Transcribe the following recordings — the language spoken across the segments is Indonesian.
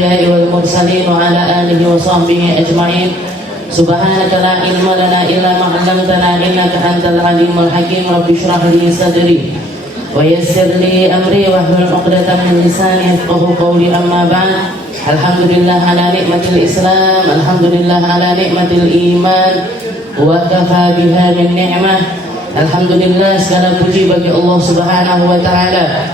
والمرسلين وعلى آله وصحبه أجمعين. سبحانك لا علم لنا إلا ما علمتنا إنك أنت العليم الحكيم. رب اشرح لي صدري ويسر لي أمري واحلل عقدة من لساني يفقهوا قولي. أما بعد. Alhamdulillah ala nikmatil Islam, alhamdulillah ala nikmatil iman, wa kafa biha min ni'mah. Alhamdulillah, segala puji bagi Allah Subhanahu wa taala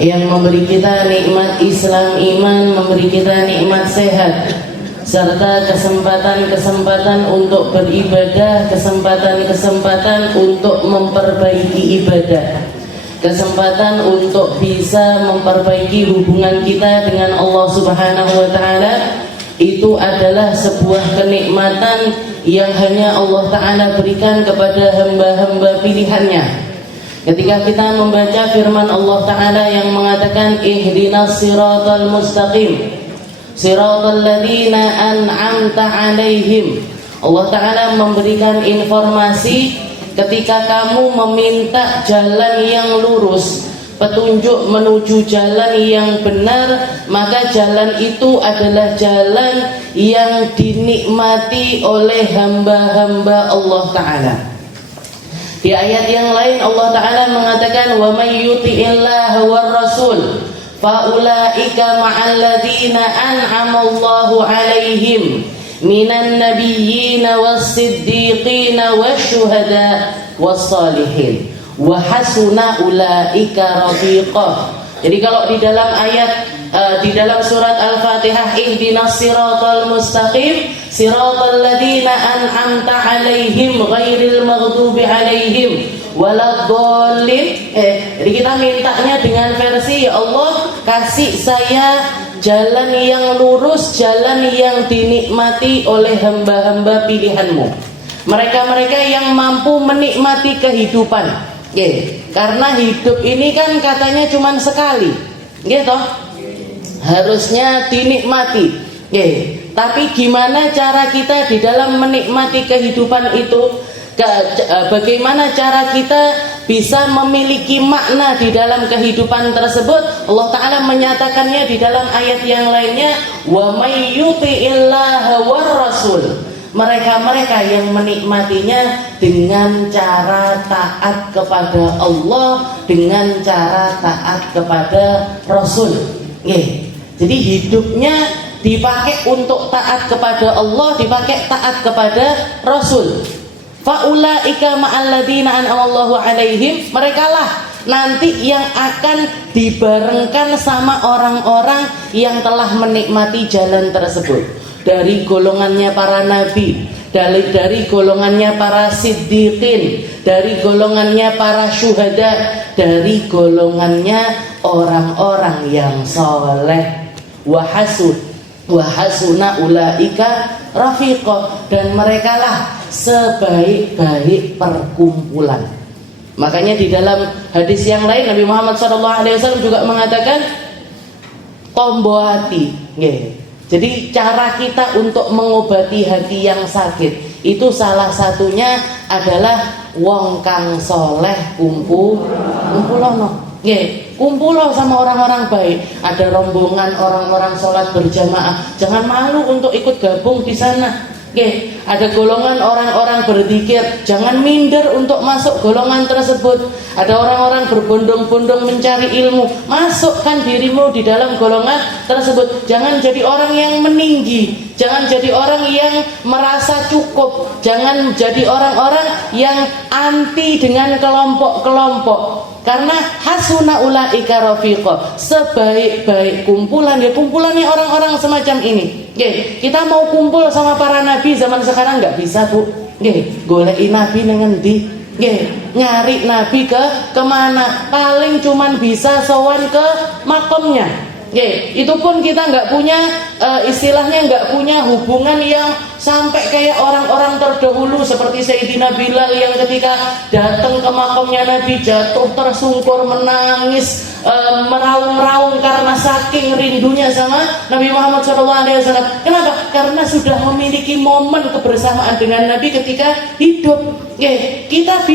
yang memberi kita nikmat Islam iman, memberi kita nikmat sehat, serta kesempatan-kesempatan untuk beribadah, kesempatan-kesempatan untuk memperbaiki ibadah, kesempatan untuk bisa memperbaiki hubungan kita dengan Allah Subhanahu wa taala. Itu adalah sebuah kenikmatan yang hanya Allah taala berikan kepada hamba-hamba pilihannya. Ketika kita membaca firman Allah taala yang mengatakan ihdinas siratal mustaqim siratal ladzina an'amta 'alaihim, Allah taala memberikan informasi ketika kamu meminta jalan yang lurus, petunjuk menuju jalan yang benar, maka jalan itu adalah jalan yang dinikmati oleh hamba-hamba Allah Ta'ala. Di ayat yang lain Allah Ta'ala mengatakan wa may yuti'illaha war rasul faulaika ma'al ladzina an'amallahu 'alaihim minan nabiyyina was-siddiqina wasyuhada was-salihin wa hasuna ulaika rafiqah. Jadi kalau di dalam ayat di dalam surat Al-Fatihah ihdinas siratal mustaqim siratal ladzina an'amta 'alaihim ghairil maghdubi 'alaihim waladdallin. Jadi kita mintanya dengan versi ya Allah kasih saya jalan yang lurus, jalan yang dinikmati oleh hamba-hamba pilihanmu. Mereka-mereka yang mampu menikmati kehidupan. Karena hidup ini kan katanya cuma sekali, gitu. Harusnya dinikmati. Tapi gimana cara kita di dalam menikmati kehidupan itu? Bagaimana cara kita bisa memiliki makna di dalam kehidupan tersebut? Allah Ta'ala menyatakannya di dalam ayat yang lainnya wa may yuti'illaha war rasul, mereka-mereka yang menikmatinya dengan cara taat kepada Allah, dengan cara taat kepada Rasul. Jadi hidupnya dipakai untuk taat kepada Allah, dipakai taat kepada Rasul. Faulaika ma'al ladzina an'amallahu 'alaihim, merekalah nanti yang akan dibarengkan sama orang-orang yang telah menikmati jalan tersebut. Dari golongannya para nabi, dari golongannya para siddiqin, dari golongannya para syuhada, dari golongannya orang-orang yang saleh. Wahasuna ulaika rafiqah, dan merekalah sebaik-baik perkumpulan. Makanya di dalam hadis yang lain Nabi Muhammad SAW juga mengatakan tombo hati. Jadi cara kita untuk mengobati hati yang sakit itu salah satunya adalah wong kang soleh kumpulono. Kumpulo sama orang-orang baik. Ada rombongan orang-orang sholat berjamaah, jangan malu untuk ikut gabung di sana. Ada golongan orang-orang berzikir, jangan minder untuk masuk golongan tersebut. Ada orang-orang berbondong-bondong mencari ilmu, masukkan dirimu di dalam golongan tersebut. Jangan jadi orang yang meninggi, jangan jadi orang yang merasa cukup, jangan jadi orang-orang yang anti dengan kelompok-kelompok. Karena hasuna ulaika rafiqah, sebaik-baik kumpulan ya kumpulannya orang-orang semacam ini. Kita mau kumpul sama para nabi zaman sekarang nggak bisa, Bu. Goleki nabi nang endi? Nyari nabi kemana? Paling cuman bisa sowan ke makomnya. Itu pun kita nggak punya istilahnya nggak punya hubungan yang sampai kayak orang-orang terdahulu seperti Sayyidina Bilal yang ketika datang ke makamnya Nabi jatuh tersungkur menangis, meraung-raung karena saking rindunya sama Nabi Muhammad SAW. Kenapa? Karena sudah memiliki momen kebersamaan dengan Nabi ketika hidup. Kita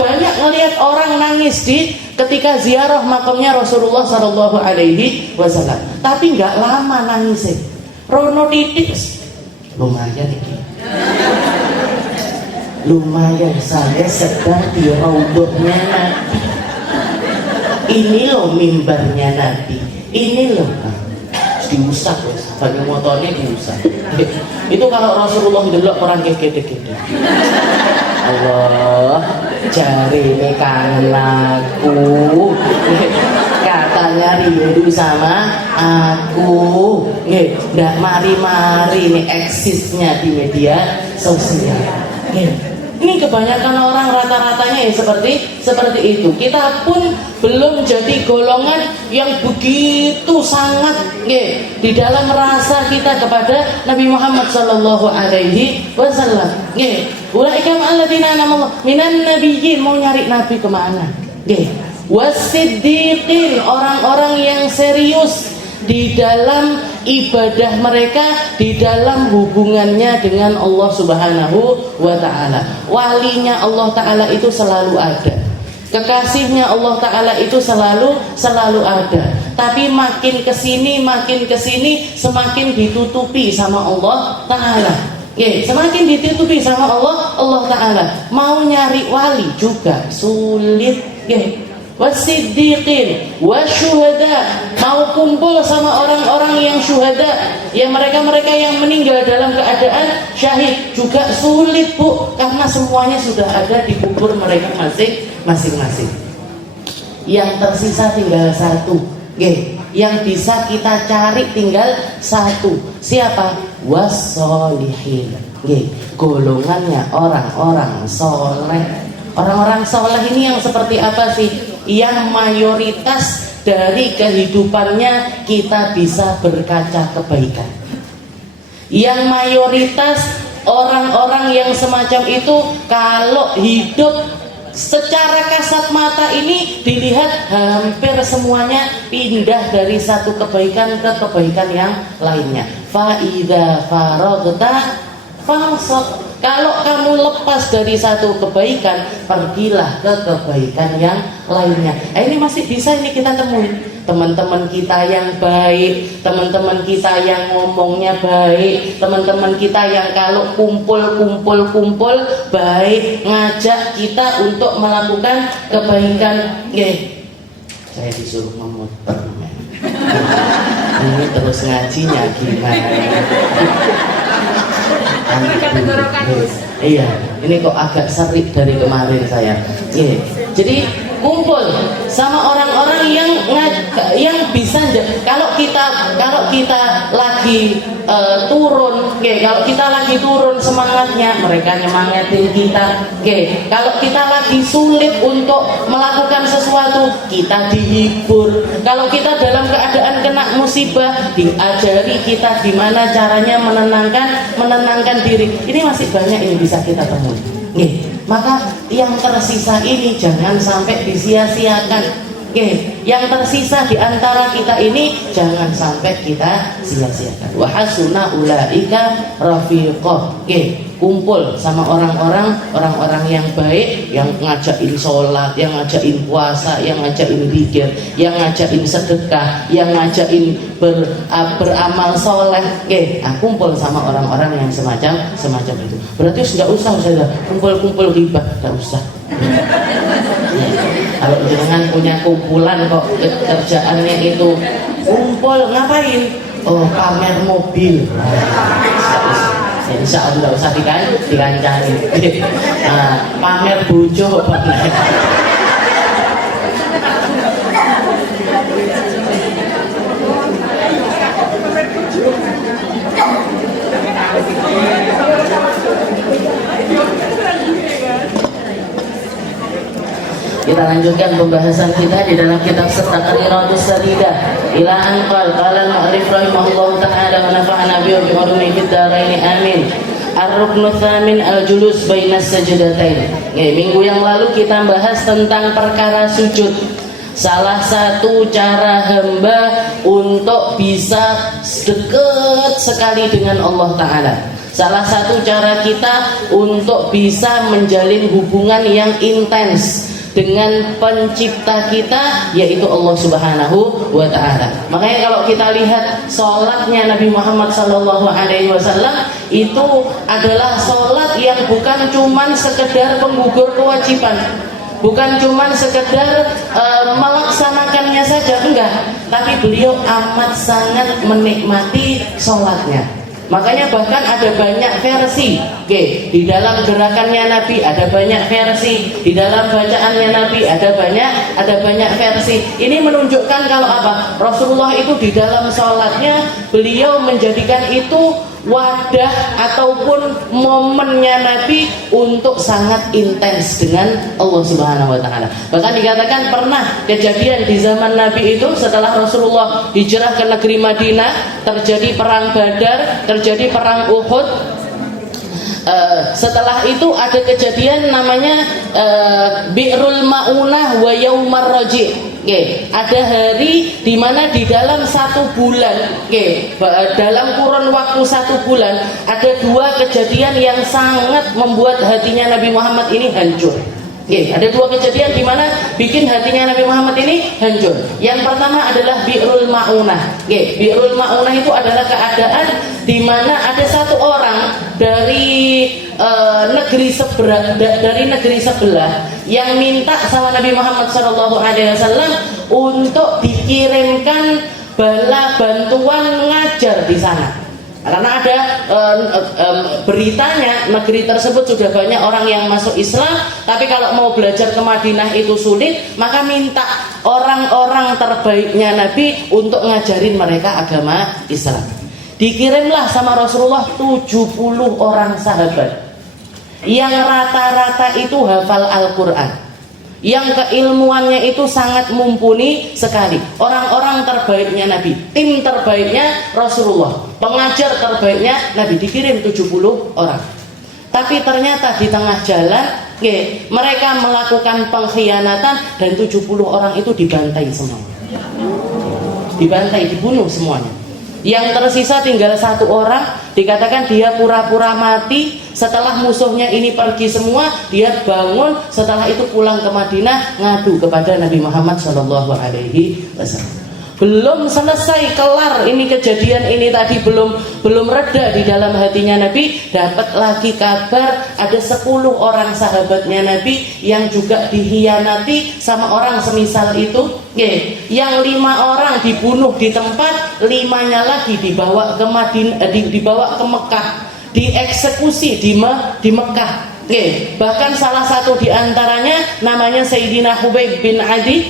banyak ngelihat orang nangis di ketika ziarah makamnya Rasulullah SAW, tapi nggak lama nangisnya. Rono titik lumayan iki. Lumayan saya sedang di raudhahnya Nabi. Ini loh mimbarnya Nabi. Ini loh diusap wes, bagi motornya diusap. Itu kalau Rasulullah delok orang gede-gede. Allah, jari ini kangen aku. Katanya rindu sama aku. Nggak mari-mari nih eksisnya di media sosial. Ini kebanyakan orang rata-ratanya ya seperti itu. Kita pun belum jadi golongan yang begitu sangat di dalam rasa kita kepada Nabi Muhammad sallallahu alaihi wasallam. Ulaika alladzina an'ama minan nabiyyin, mau nyari nabi kemana? Wasiddiqin, orang-orang yang serius di dalam ibadah mereka, di dalam hubungannya dengan Allah Subhanahu wa ta'ala. Walinya Allah ta'ala itu selalu ada, kekasihnya Allah ta'ala itu selalu ada. Tapi makin kesini semakin ditutupi sama Allah ta'ala. Semakin ditutupi sama Allah ta'ala. Mau nyari wali juga sulit. Wasiddiqin wasyuhada, mau kumpul sama orang-orang yang syuhada, ya mereka yang meninggal dalam keadaan syahid juga sulit, Bu, karena semuanya sudah ada di kubur mereka masing-masing. Yang tersisa tinggal satu, yang bisa kita cari tinggal satu. Siapa? Wassolihin, golongannya orang-orang soleh. Orang-orang soleh ini yang seperti apa sih? Yang mayoritas dari kehidupannya kita bisa berkaca kebaikan. Yang mayoritas orang-orang yang semacam itu kalau hidup secara kasat mata ini dilihat hampir semuanya pindah dari satu kebaikan ke kebaikan yang lainnya. Fa idza faragta fansab. Kalau kamu lepas dari satu kebaikan, pergilah ke kebaikan yang lainnya. Ini masih bisa ini kita temuin teman-teman kita yang baik, teman-teman kita yang ngomongnya baik, teman-teman kita yang kalau kumpul baik, ngajak kita untuk melakukan kebaikan. Saya disuruh memutar. Ini terus ngajinya gimana? Iya, ini kok agak serik dari kemarin saya. Jadi kumpul sama orang-orang yang bisa. Kalau kita lagi turun, kalau kita lagi turun semangatnya, mereka nyemangatin kita. Kalau kita lagi sulit untuk melakukan sesuatu, kita dihibur. Kalau kita dalam keadaan kena musibah, diajari kita gimana caranya menenangkan diri. Ini masih banyak yang bisa kita temui. Maka yang tersisa ini jangan sampai disia-siakan. Yang tersisa di antara kita ini jangan sampai kita sia-siakan. Wa hasuna ulaika rafiqah. Kumpul sama orang-orang yang baik, yang ngajakin sholat, yang ngajakin puasa, yang ngajakin zikir, yang ngajakin sedekah, yang ngajakin beramal soleh. Kumpul sama orang-orang yang semacam itu. Berarti nggak usah kumpul ghibah, nggak usah. Kalau jangan punya kumpulan kok kerjaannya itu kumpul ngapain? Oh, pamer mobil. Insya Allah tidak usah dikancani. Pamer bojo. Kita lanjutkan pembahasan kita di dalam kitab At-Taqriratus Sadidah ila anqal qala al-mu'allif rahimahullahu ta'ala wa nafa'ana bi ulumi fid dharain amin. Ar-ruknu tsamin al-julus bainas sajdatain. Minggu yang lalu kita bahas tentang perkara sujud. Salah satu cara hamba untuk bisa dekat sekali dengan Allah Ta'ala. Salah satu cara kita untuk bisa menjalin hubungan yang intens dengan pencipta kita, yaitu Allah Subhanahu wa Ta'ala. Makanya kalau kita lihat sholatnya Nabi Muhammad SAW, itu adalah sholat yang bukan cuman sekedar penggugur kewajiban, bukan cuman sekedar melaksanakannya saja, enggak, tapi beliau amat sangat menikmati sholatnya. Makanya bahkan ada banyak versi. Di dalam gerakannya Nabi ada banyak versi, di dalam bacaannya Nabi ada banyak versi. Ini menunjukkan kalau apa? Rasulullah itu di dalam sholatnya beliau menjadikan itu wadah ataupun momennya Nabi untuk sangat intens dengan Allah Subhanahu wa Ta'ala. Bahkan dikatakan pernah kejadian di zaman Nabi itu setelah Rasulullah hijrah ke negeri Madinah, terjadi perang Badar, terjadi perang Uhud. Setelah itu ada kejadian namanya Bi'rul Ma'unah wa Yaumar Raji'. Ada hari di mana di dalam 1 bulan, dalam kurun waktu 1 bulan, ada 2 kejadian yang sangat membuat hatinya Nabi Muhammad ini hancur. Ada 2 kejadian di mana bikin hatinya Nabi Muhammad ini hancur. Yang pertama adalah Bi'rul Ma'unah. Bi'rul Ma'unah itu adalah keadaan di mana ada 1 orang dari negeri sebelah yang minta sama Nabi Muhammad SAW untuk dikirimkan bala bantuan ngajar di sana. Karena ada beritanya negeri tersebut sudah banyak orang yang masuk Islam, tapi kalau mau belajar ke Madinah itu sulit, maka minta orang-orang terbaiknya Nabi untuk ngajarin mereka agama Islam. Dikirimlah sama Rasulullah 70 orang sahabat yang rata-rata itu hafal Al-Quran, yang keilmuannya itu sangat mumpuni sekali. Orang-orang terbaiknya Nabi, tim terbaiknya Rasulullah, pengajar terbaiknya Nabi, dikirim 70 orang. Tapi ternyata di tengah jalan mereka melakukan pengkhianatan dan 70 orang itu dibantai semua. Dibantai, dibunuh semuanya. Yang tersisa tinggal 1 orang, dikatakan dia pura-pura mati. Setelah musuhnya ini pergi semua, dia bangun, setelah itu pulang ke Madinah ngadu kepada Nabi Muhammad SAW. Belum selesai kelar ini kejadian ini tadi, belum reda di dalam hatinya Nabi, dapat lagi kabar ada 10 orang sahabatnya Nabi yang juga dihianati sama orang semisal itu. Yang 5 orang dibunuh di tempat, 5-nya lagi dibawa ke Madinah, dibawa ke Mekah, dieksekusi di Mekah. Bahkan salah satu diantaranya namanya Sayyidina Khubayb bin Adi,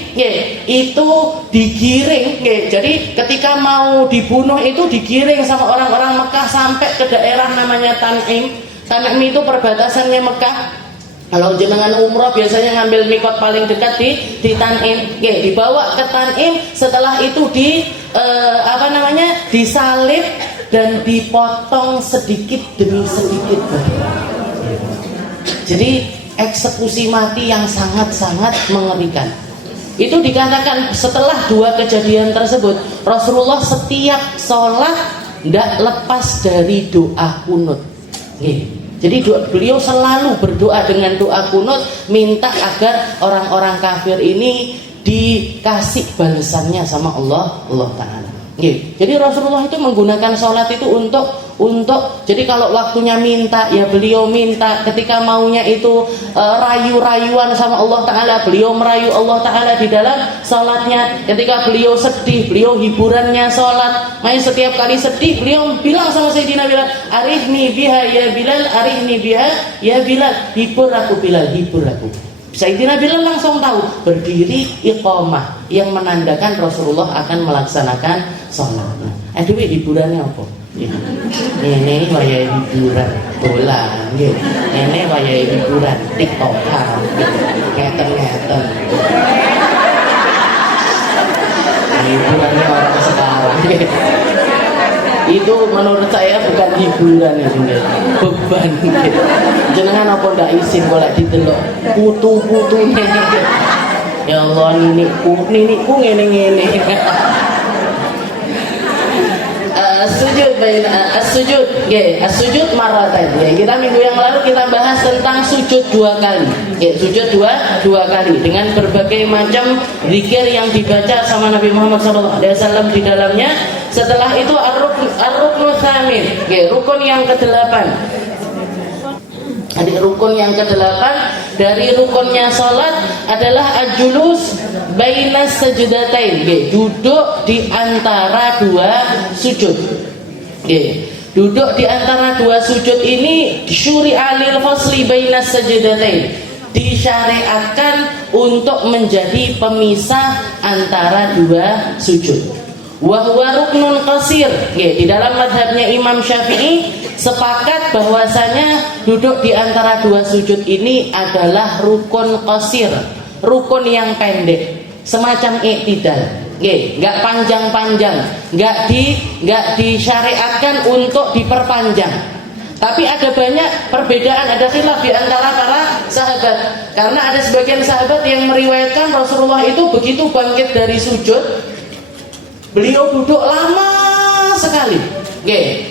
itu digiring. Jadi ketika mau dibunuh itu digiring sama orang-orang Mekah sampai ke daerah namanya Tan'im. Tan'im itu perbatasannya Mekah. Kalau jenengan umroh biasanya ngambil mikot paling dekat di Tan'im. Dibawa ke Tan'im, setelah itu disalib dan dipotong sedikit demi sedikit. Jadi eksekusi mati yang sangat-sangat mengerikan. Itu dikatakan setelah 2 kejadian tersebut, Rasulullah setiap sholat tidak lepas dari doa kunut. Jadi beliau selalu berdoa dengan doa kunut, minta agar orang-orang kafir ini dikasih balasannya sama Allah Ta'ala. Jadi Rasulullah itu menggunakan sholat itu untuk jadi kalau waktunya minta ya beliau minta, ketika maunya itu rayu-rayuan sama Allah Ta'ala, beliau merayu Allah Ta'ala di dalam sholatnya. Ketika beliau sedih, beliau hiburannya sholat. Makanya setiap kali sedih beliau bilang sama Sayyidina Bilal, arihni biha ya Bilal, arihni biha ya Bilal, hibur aku Bilal, hibur aku. Sayyidina Bilal langsung tahu, berdiri iqamah yang menandakan Rasulullah akan melaksanakan sholat. Aduh, hiburannya apa? Ini wayahe hiburan bola nggih. Ini wayahe hiburan TikTokan. Ngeten-ngeten. Hiburannya orang sekarang. Itu menurut saya bukan hiburan itu nggih. Beban nggih. Jenengan apa ndak isin golek didelok putu-putune. Ya Allah niku ngene-ngene. Sujud as-sujud maratan. Ya, kita minggu yang lalu kita bahas tentang sujud 2 kali. Ya, sujud dua kali dengan berbagai macam zikir yang dibaca sama Nabi Muhammad SAW di dalamnya. Setelah itu ar-ruknul tsamin, ya, rukun yang ke-8. Rukun yang ke-8 dari rukunnya salat adalah ajulus bainas sajudatain, duduk di antara 2 sujud. Duduk di antara 2 sujud ini syuri'a lil fasli bainas sajudatain, disyariatkan untuk menjadi pemisah antara 2 sujud. Wa huwa ruknun qasir. Di dalam mazhabnya Imam Syafi'i sepakat bahwasanya duduk di antara 2 sujud ini adalah rukun qasir, rukun yang pendek, semacam iktidal. Enggak panjang-panjang, enggak disyariatkan untuk diperpanjang. Tapi ada banyak perbedaan, ada khilaf di antara para sahabat. Karena ada sebagian sahabat yang meriwayatkan Rasulullah itu begitu bangkit dari sujud, beliau duduk lama sekali.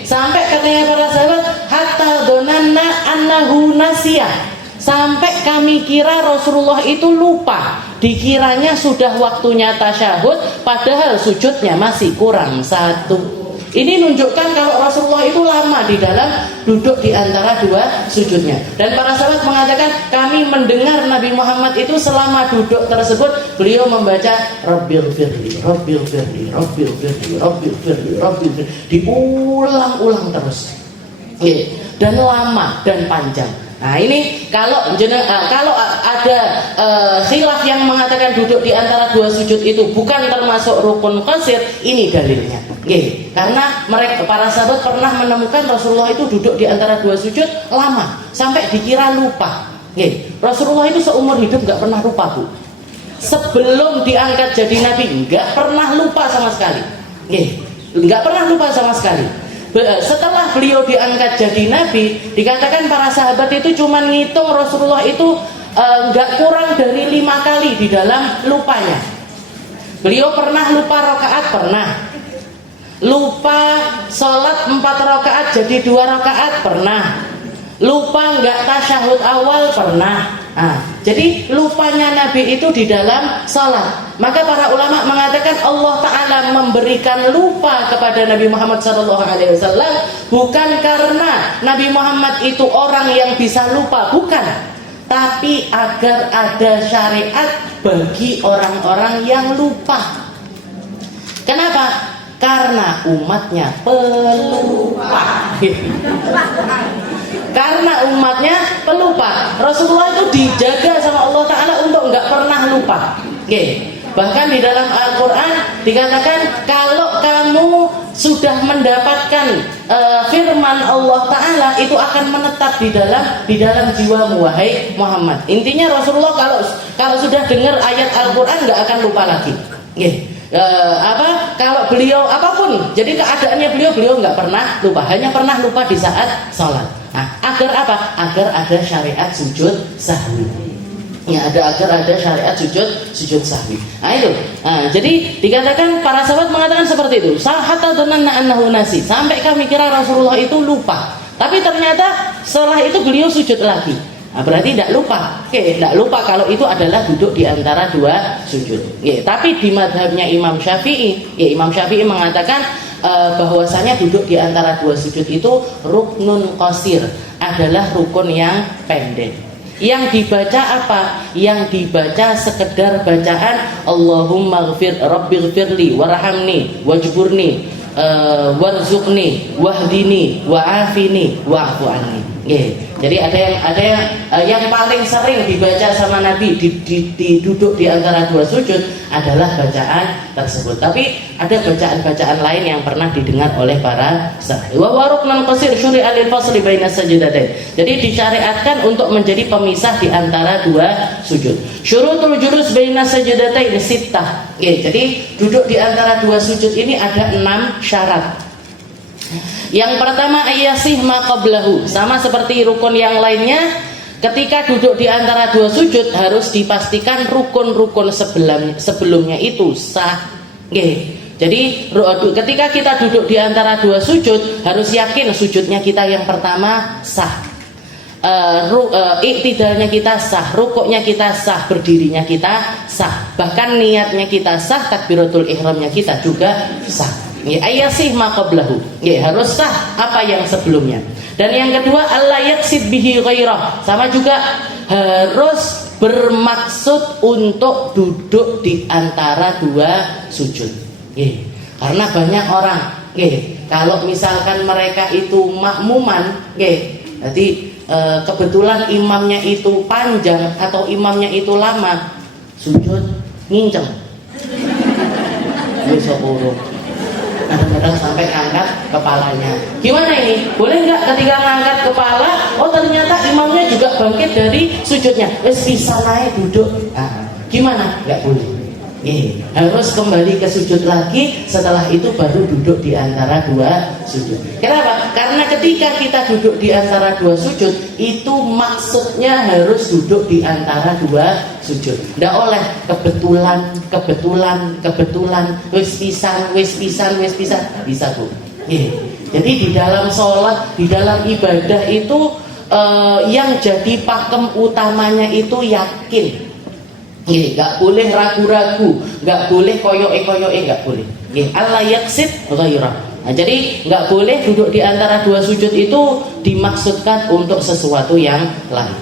Sampai katanya para sahabat, hatta donanna annahu nasiyah, sampai kami kira Rasulullah itu lupa, dikiranya sudah waktunya tasyahud, padahal sujudnya masih kurang 1. Ini menunjukkan kalau Rasulullah itu lama di dalam duduk di antara 2 sujudnya. Dan para sahabat mengatakan, kami mendengar Nabi Muhammad itu selama duduk tersebut beliau membaca Rabbil firli, Rabbil firli, Rabbil firli, Rabbil firli, Rabbil firli, diulang-ulang terus. Dan lama dan panjang. Nah ini kalau ada khilaf yang mengatakan duduk di antara 2 sujud itu bukan termasuk rukun qasir, ini dalilnya. Karena mereka para sahabat pernah menemukan Rasulullah itu duduk di antara 2 sujud lama sampai dikira lupa. Rasulullah itu seumur hidup nggak pernah lupa, Bu. Sebelum diangkat jadi nabi nggak pernah lupa sama sekali. Nggak pernah lupa sama sekali. Setelah beliau diangkat jadi nabi, dikatakan para sahabat itu cuma ngitung Rasulullah itu nggak kurang dari 5 kali di dalam lupanya. Beliau pernah lupa rakaat, pernah lupa sholat 4 rakaat jadi 2 rakaat, pernah lupa nggak tasyahud awal, pernah. Jadi lupanya Nabi itu di dalam salat. Maka para ulama mengatakan Allah Ta'ala memberikan lupa kepada Nabi Muhammad SAW bukan karena Nabi Muhammad itu orang yang bisa lupa, bukan, tapi agar ada syariat bagi orang-orang yang lupa. Kenapa? Karena umatnya pelupa. Karena umatnya pelupa, Rasulullah itu dijaga sama Allah Ta'ala untuk nggak pernah lupa. Bahkan di dalam Al-Quran dikatakan kalau kamu sudah mendapatkan firman Allah Ta'ala itu akan menetap di dalam jiwamu, wahai Muhammad. Intinya Rasulullah kalau sudah dengar ayat Al-Quran nggak akan lupa lagi. Kalau beliau apapun, jadi keadaannya beliau nggak pernah lupa, hanya pernah lupa di saat sholat. Agar apa? Agar ada syariat sujud sahwi. Agar ada syariat sujud sahwi. Itu. Jadi dikatakan para sahabat mengatakan seperti itu. Hatta dhananna annahu nasi, sampai kami kira Rasulullah itu lupa. Tapi ternyata setelah itu beliau sujud lagi. Berarti tidak lupa. Tidak lupa kalau itu adalah duduk di antara 2 sujud. Tapi di madhabnya Imam Syafi'i, Imam Syafi'i mengatakan bahwasanya duduk di antara 2 sujud itu ruknun qasir, adalah rukun yang pendek. Yang dibaca apa? Yang dibaca sekedar bacaan Allahumma ghfir rabbighfirli warhamni wajburni warzuqni wahdini wa'afini wa'fu anni. Jadi yang paling sering dibaca sama Nabi duduk di antara dua sujud adalah bacaan tersebut. Tapi ada bacaan-bacaan lain yang pernah didengar oleh para sahabat. Wa waruknan qasir syuri'a lil fasli baina sajdatain. Jadi disyariatkan untuk menjadi pemisah di antara dua sujud. Syurutul julus baina sajdatain sittah. Jadi duduk di antara dua sujud ini ada 6 syarat. Yang pertama ayyasih ma qablahu, sama seperti rukun yang lainnya. Ketika duduk di antara dua sujud harus dipastikan rukun-rukun sebelumnya itu sah. Jadi ketika kita duduk di antara dua sujud harus yakin sujudnya kita yang pertama sah, iktidalnya kita sah, rukuknya kita sah, berdirinya kita sah, bahkan niatnya kita sah, takbiratul ihramnya kita juga sah. Ayyasih ma qablahu, harus sah apa yang sebelumnya. Dan yang kedua alla yaqsid bihi ghairah, sama juga harus bermaksud untuk duduk di antara dua sujud. Karena banyak orang kalau misalkan mereka itu makmuman, jadi kebetulan imamnya itu panjang atau imamnya itu lama, sujud nginceng kadang-kadang sampai ngangkat kepalanya. Gimana ini? Boleh nggak ketika ngangkat kepala, oh ternyata imamnya juga bangkit dari sujudnya, wes bisa naik duduk. Gimana? Nggak boleh. Harus kembali ke sujud lagi, setelah itu baru duduk di antara dua sujud. Kenapa? Karena ketika kita duduk di antara dua sujud, itu maksudnya harus duduk di antara dua sujud. Nggak oleh kebetulan, wis pisan, bisa Bu. Jadi di dalam sholat, di dalam ibadah itu yang jadi pakem utamanya itu yakin. Gak boleh ragu-ragu, gak boleh koyoke, gak boleh. Allah yaksid ghairah. Jadi gak boleh duduk di antara dua sujud itu dimaksudkan untuk sesuatu yang lain.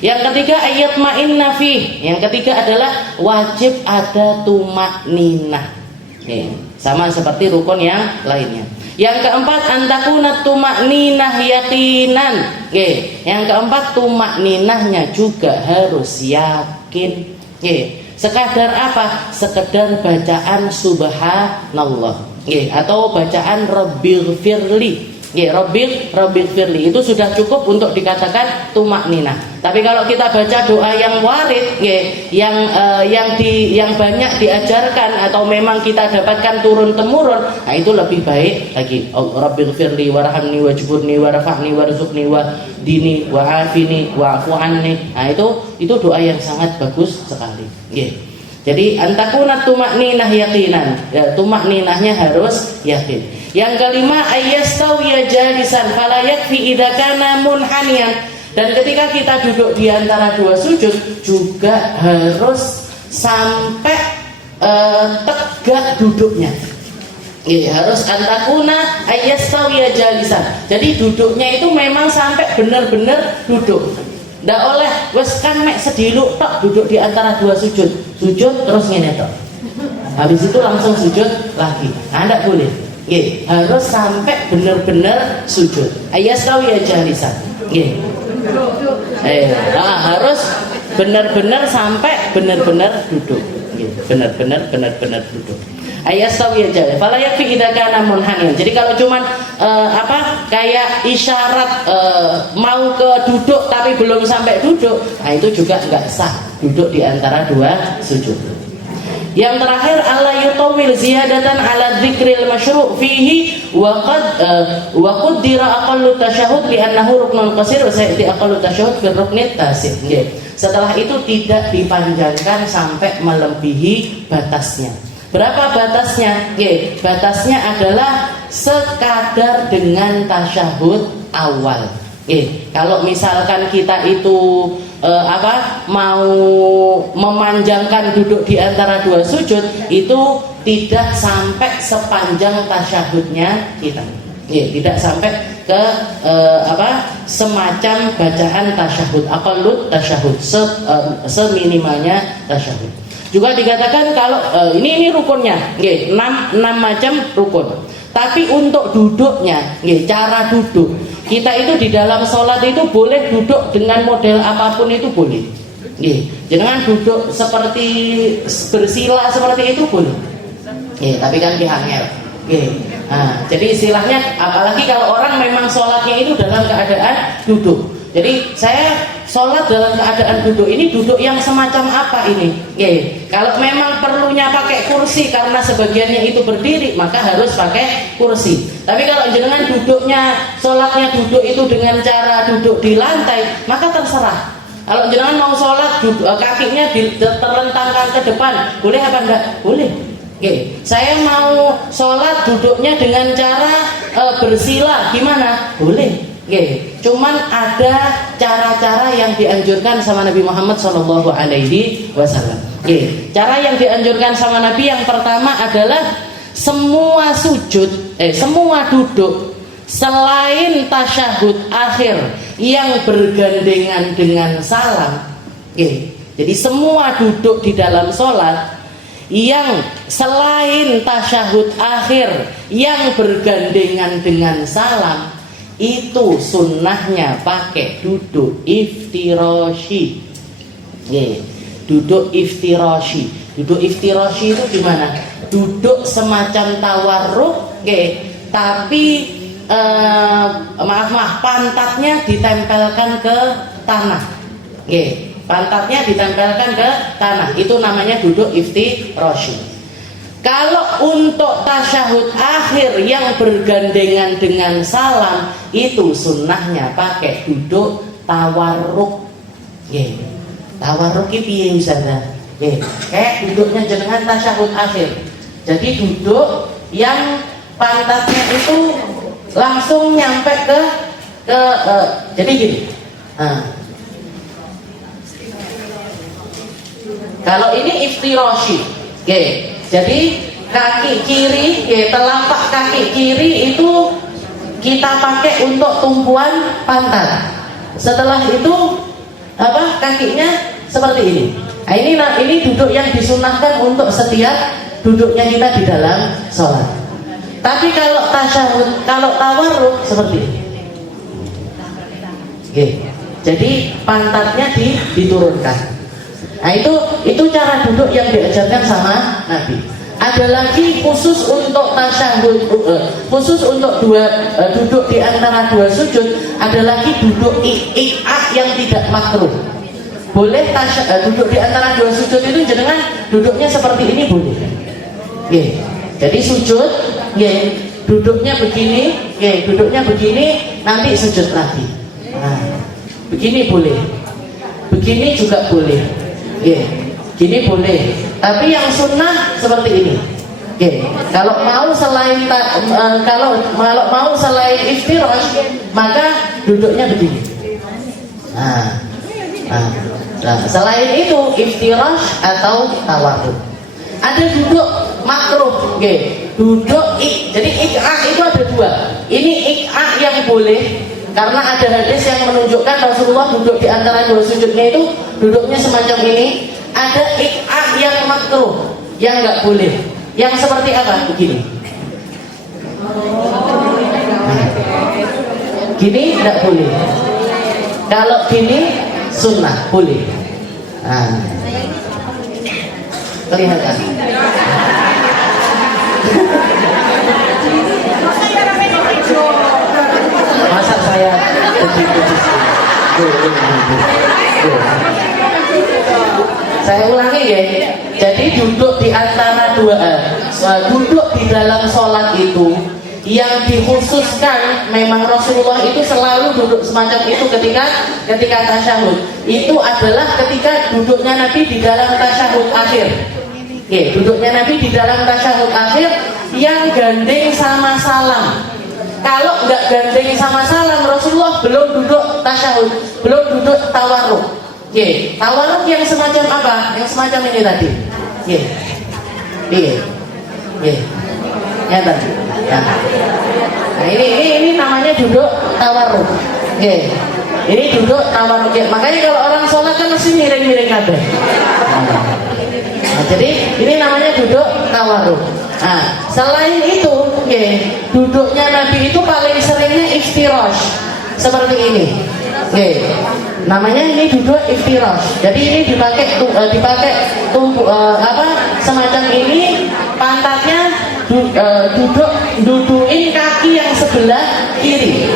Yang ketiga ayat ma'in nafi. Yang ketiga adalah wajib ada tumak ninah. Sama seperti rukun yang lainnya. Yang keempat antakuna tumak ninah yakinan. Yang keempat tumak ninahnya juga harus yakin. Sekadar apa? Sekedar bacaan subhanallah atau bacaan rabbighfirli. Rabbighfirli itu sudah cukup untuk dikatakan tumak ninah. Tapi kalau kita baca doa yang warid, yang banyak diajarkan atau memang kita dapatkan turun temurun, nah itu lebih baik lagi. Rabbighfirli warhamni wajburni warfa'ni warzuqni wahdini wa'afini wa'fu anni. Nah itu doa yang sangat bagus sekali. Jadi antakuna tumak ninah yakinan. Tumak ninahnya harus yakin. Yang kelima ayyastawiya jalisan fala yakfi idza kana munhaniyan. Dan ketika kita duduk di antara dua sujud juga harus sampai tegak duduknya. Harus antakuna ayyastawiya jalisan. Jadi duduknya itu memang sampai benar-benar duduk. Ndak oleh wes kan mek sediluk tok duduk di antara dua sujud terus ngene tok. Habis itu langsung sujud lagi. Ndak boleh. Harus sampai benar-benar sujud. Ayyastawiya jalisan. Harus benar-benar sampai benar-benar duduk. Benar-benar duduk. Ayyastawiya jalisan. Fala yakfi idza kana munhaniyan. Jadi kalau cuman kayak isyarat mau ke duduk tapi belum sampai duduk, nah itu juga enggak sah duduk di antara dua sujud. Yang terakhir alla yutawil ziyadatan ala dzikril masyru' fihi wa qaddira aqallu tasyahhud li annahu ruknun qasir wa sayati aqallu tasyahhud fi ruknit tasih. Setelah itu tidak dipanjangkan sampai melebihi batasnya. Berapa batasnya? Batasnya adalah sekadar dengan tasyahud awal. Kalau misalkan kita itu mau memanjangkan duduk di antara dua sujud, itu tidak sampai sepanjang tasyahudnya kita. Tidak sampai ke semacam bacaan tasyahud, aqallut tasyahud, seminimalnya tasyahud. Juga dikatakan kalau ini rukunnya, 6 macam rukun. Tapi untuk duduknya, cara duduk kita itu di dalam sholat itu boleh duduk dengan model apapun itu boleh. Jangan duduk seperti bersila seperti itu boleh. Tapi kan dihangel. Nah, jadi istilahnya apalagi kalau orang memang sholatnya itu dalam keadaan duduk. Jadi saya sholat dalam keadaan duduk ini duduk yang semacam apa ini? Kalau memang perlunya pakai kursi karena sebagiannya itu berdiri, maka harus pakai kursi. Tapi kalau jenengan duduknya sholatnya duduk itu dengan cara duduk di lantai, maka terserah. Kalau jenengan mau sholat kakinya terlentangkan ke depan, boleh apa enggak? Boleh. Saya mau sholat duduknya dengan cara bersila, gimana? Boleh. Cuman ada cara-cara yang dianjurkan sama Nabi Muhammad SAW. Cara yang dianjurkan sama Nabi yang pertama adalah semua sujud, semua duduk selain tasyahud akhir yang bergandengan dengan salam. Jadi semua duduk di dalam sholat yang selain tasyahud akhir yang bergandengan dengan salam, itu sunnahnya pakai duduk iftirashi. Duduk iftirashi. Duduk iftirashi itu gimana? Duduk semacam tawarruk, tapi pantatnya ditempelkan ke tanah. Pantatnya ditempelkan ke tanah. Itu namanya duduk iftirashi. Kalau untuk tasyahud akhir yang bergandengan dengan salam, itu sunnahnya pakai duduk tawarruk. Tawarruk itu piye Ustazah? Kayak duduknya jenengan tasyahud akhir. Jadi duduk yang pantatnya itu langsung nyampe ke jadi gini. Kalau ini iftirashi. Jadi kaki kiri, telapak kaki kiri itu kita pakai untuk tumpuan pantat. Setelah itu kakinya seperti ini. Nah, ini duduk yang disunahkan untuk setiap duduknya kita di dalam sholat. Tapi kalau tasyahud, kalau tawarruk seperti ini. Jadi pantatnya diturunkan. Nah itu cara duduk yang diajarkan sama Nabi. Ada lagi khusus untuk tasyahud, khusus untuk duduk di antara dua sujud. Ada lagi duduk i'ah yang tidak makruh. Boleh duduk di antara dua sujud itu jenengan duduknya seperti ini boleh. Jadi sujud, duduknya begini, duduknya begini, nanti sujud lagi. Nah, begini boleh, begini juga boleh. Gini boleh, tapi yang sunnah seperti ini. Kalau mau selain mau selain iftirash, maka duduknya begini. Nah, selain itu iftirash atau tawarruk. Ada duduk makruh, duduk jadi i'ah itu ada dua. Ini i'ah yang boleh karena ada hadis yang menunjukkan Rasulullah duduk di antara dua sujudnya itu duduknya semacam ini. Ada i'ah yang makruh, yang nggak boleh. Yang seperti apa? Begini. Gini nggak boleh. Kalau gini sunnah boleh. Kelihatan. Masa saya saya ulangi ya. Jadi duduk di antara duduk di dalam sholat itu yang dikhususkan memang Rasulullah itu selalu duduk semacam itu ketika tasyahud. Itu adalah ketika duduknya Nabi di dalam tasyahud akhir. Duduknya Nabi di dalam tasyahud akhir yang gandeng sama salam. Kalau nggak gandeng sama salam, Rasulullah belum duduk tasyahud, belum duduk tawarruk. Tawarruk yang semacam apa? Yang semacam ini tadi. Ya tadi. Nah ini namanya duduk tawarruk. Ini duduk tawarruk. Makanya kalau orang sholat kan mesti miring-miring kabeh. Nah, jadi ini namanya duduk tawarruk. Nah, selain itu, duduknya Nabi itu paling seringnya iftirash seperti ini. Namanya ini duduk iftirash. Jadi ini dipakai semacam ini, pantatnya dudukin kaki yang sebelah kiri.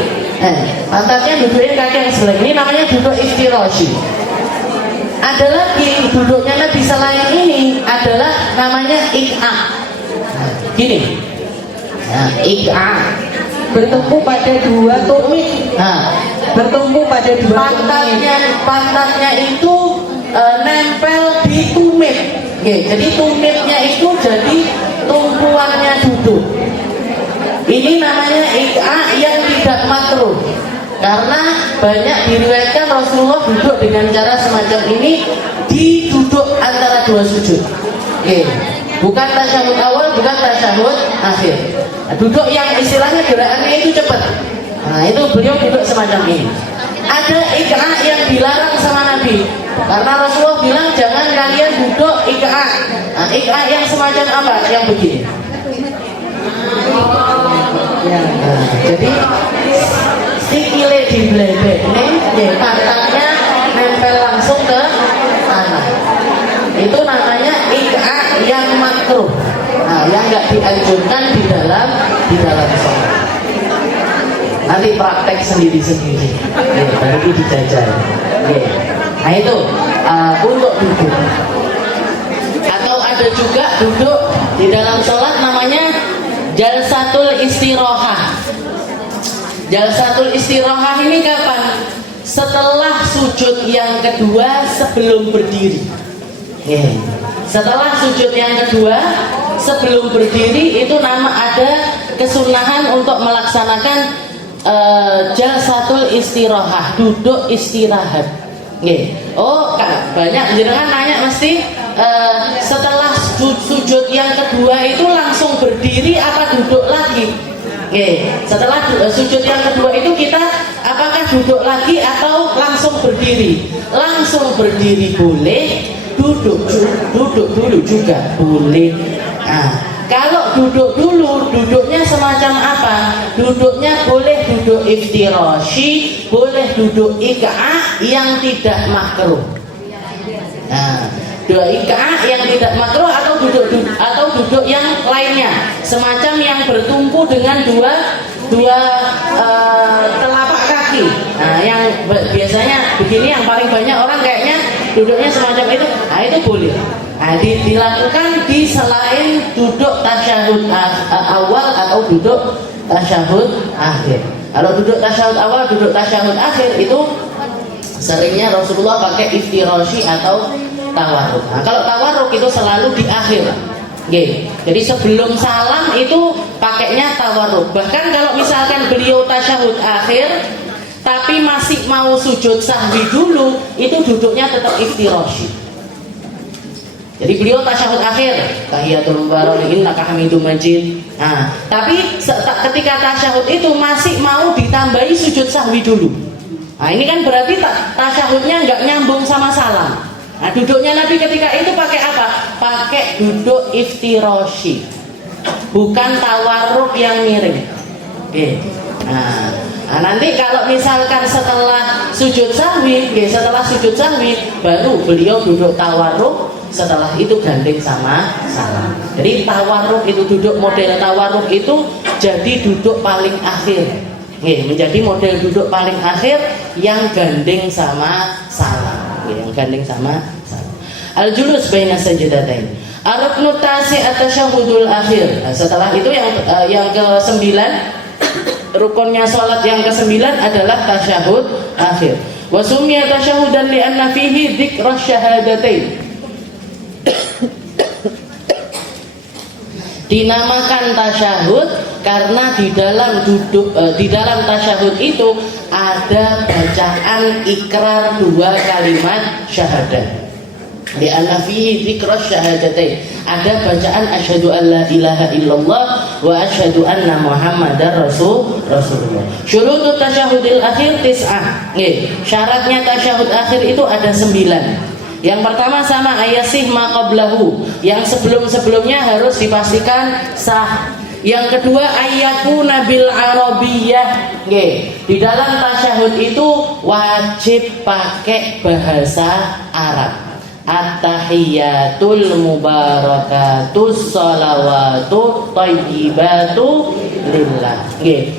Pantatnya dudukin kaki yang sebelah ini, namanya duduk iftirashi. Ada lagi duduknya Nabi selain ini adalah namanya ik'a. Gini, ik'a bertumpu pada dua tumit. Bertumpu pada dua pantatnya itu nempel di tumit. Jadi tumitnya itu jadi tumpuannya duduk. Ini namanya ik'a yang tidak makruh. Karena banyak diriwayatkan Rasulullah duduk dengan cara semacam ini di duduk antara dua sujud. Bukan tasyahud awal, bukan tasyahud akhir. Duduk yang istilahnya gerakannya itu cepat. Nah, itu beliau duduk semacam ini. Ada ik'a yang dilarang sama Nabi. Karena Rasulullah bilang jangan kalian duduk ik'a. Nah, ik'a yang semacam apa? Yang begini. Jadi sikile dibledek nih, pantatnya nempel langsung ke tanah. Itu namanya ik'a yang makruh. Nah, yang nggak dianjurkan di dalam sholat. Nanti praktek sendiri-sendiri. Baru dijajal. Nah itu untuk duduk. Atau ada juga duduk di dalam sholat namanya jalsatul istirahah. Jalsatul istirahah ini kapan? Setelah sujud yang kedua sebelum berdiri. Setelah sujud yang kedua sebelum berdiri itu ada kesunahan untuk melaksanakan jalsatul istirahah, duduk istirahat. Banyak jenengan nanya mesti setelah sujud yang kedua itu langsung berdiri apa duduk lagi? Setelah sujud yang kedua itu kita apakah duduk lagi atau langsung berdiri? Langsung berdiri boleh, duduk dulu juga boleh. Kalau duduk dulu, duduknya semacam apa? Duduknya boleh duduk iftirashi, boleh duduk ik'a yang tidak makruh. Dua ik'a yang tidak makruh atau duduk yang lainnya, semacam yang bertumpu dengan dua telapak kaki. Yang biasanya begini, yang paling banyak orang kayaknya duduknya semacam itu. Itu boleh. Dilakukan di selain duduk tasyahud awal atau duduk tasyahud akhir. Kalau duduk tasyahud awal, duduk tasyahud akhir itu seringnya Rasulullah pakai iftirashi atau tawarruk. Kalau tawarruk itu selalu di akhir. Jadi sebelum salam itu pakainya tawarruk. Bahkan kalau misalkan beliau tasyahud akhir tapi masih mau sujud sahwi dulu, itu duduknya tetap iftirashi. Jadi beliau tasyahud akhir, tahiyatul mubarak innaka hamidum majid. Tapi ketika tasyahud itu masih mau ditambahi sujud sahwi dulu. Ini kan berarti tasyahudnya nggak nyambung sama salam. Duduknya Nabi ketika itu pakai apa? Pakai duduk iftirashi, bukan tawarruk yang miring. Nanti kalau misalkan setelah sujud sahwi, baru beliau duduk tawarruk. Setelah itu gandeng sama salam. Jadi tawarruk itu, duduk model tawarruk itu jadi duduk paling akhir. Menjadi model duduk paling akhir yang gandeng sama salam. Yang gandeng sama salam. Al-julus baina sajdatain. Ar-ruknu tasi' at-tasyahhudul akhir. Setelah itu yang ke-9, rukunnya salat yang ke-9 adalah tasyahud akhir. Wa summiya tasyahhudan li'anna fihi dzikra syahadatain. Dinamakan tasyahud karena di dalam tasyahud itu ada bacaan ikrar 2 kalimat syahadat. Di anna fihi dzikra syahadatain. Ada bacaan asyhadu an la ilaha illallah wa asyhadu anna muhammadar rasulullah. Syurutut tasyahudil akhir tis'ah. Syaratnya tasyahud akhir itu ada 9. Yang pertama sama ayasih maqablahu, yang sebelum-sebelumnya harus dipastikan sah. Yang kedua ayyakuna bil arabiyyah. Di dalam tasyahud itu wajib pakai bahasa Arab. At-tahiyatul mubarakatus salawatu thayyibatu lillah.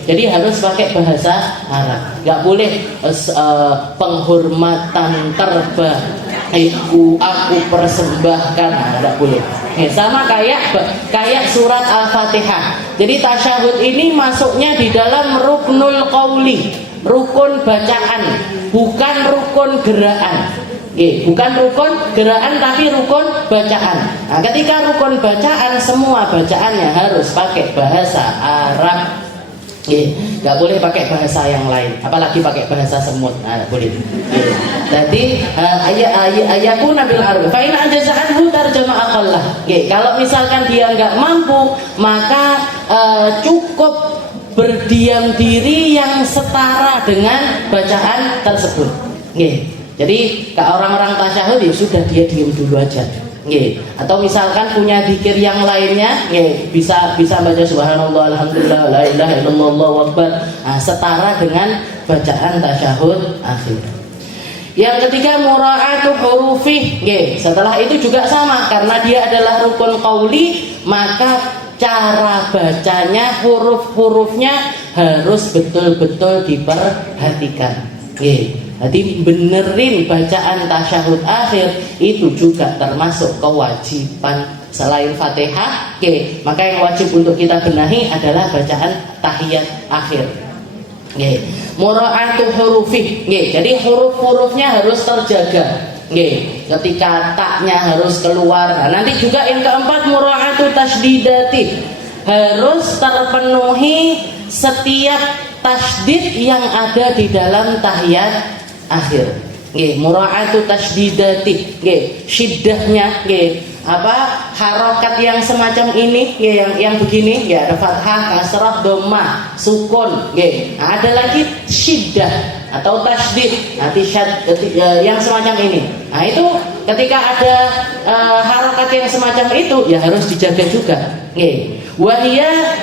Jadi harus pakai bahasa Arab. Enggak boleh penghormatan terbaik aku persembahkan, enggak boleh. Sama kayak surat Al-Fatihah. Jadi tasyahud ini masuknya di dalam ruknul qauli, rukun bacaan, bukan rukun gerakan. Bukan rukun gerakan tapi rukun bacaan. Nah, ketika rukun bacaan semua bacaannya harus pakai bahasa Arab. Nggak boleh pakai bahasa yang lain, apalagi pakai bahasa semut. Nah, boleh. Jadi ayakuna bil arab. Fa in ajza'anhu tarjama aqallah. Kalau misalkan dia nggak mampu, maka cukup berdiam diri yang setara dengan bacaan tersebut. Jadi orang-orang tasyahud ya sudah dia diam dulu aja. Atau misalkan punya zikir yang lainnya, bisa baca subhanallah alhamdulillah la ilaha illallah Allahu akbar, setara dengan bacaan tasyahud akhir. Yang ketiga mura'atu hurufih. Setelah itu juga sama, karena dia adalah rukun qauli, maka cara bacanya, huruf-hurufnya harus betul-betul diperhatikan. Jadi benerin bacaan tasyahud akhir itu juga termasuk kewajiban. Selain Fatihah, maka yang wajib untuk kita benahi adalah bacaan tahiyat akhir. Mura'atu hurufih. Jadi huruf-hurufnya harus terjaga. Ketika taknya harus keluar. Nah, nanti juga yang keempat mura'atu tasydidati. Harus terpenuhi setiap tasydid yang ada di dalam tahiyat akhir. Mura'atu tasydidati. Syiddahnya harokat yang semacam ini, yang begini, ada fathah, kasrah, dhammah, sukun. Ada lagi syiddah atau tasydid. Nanti yang semacam ini. Nah, itu ketika ada harokat yang semacam itu ya harus dijaga juga. Wahia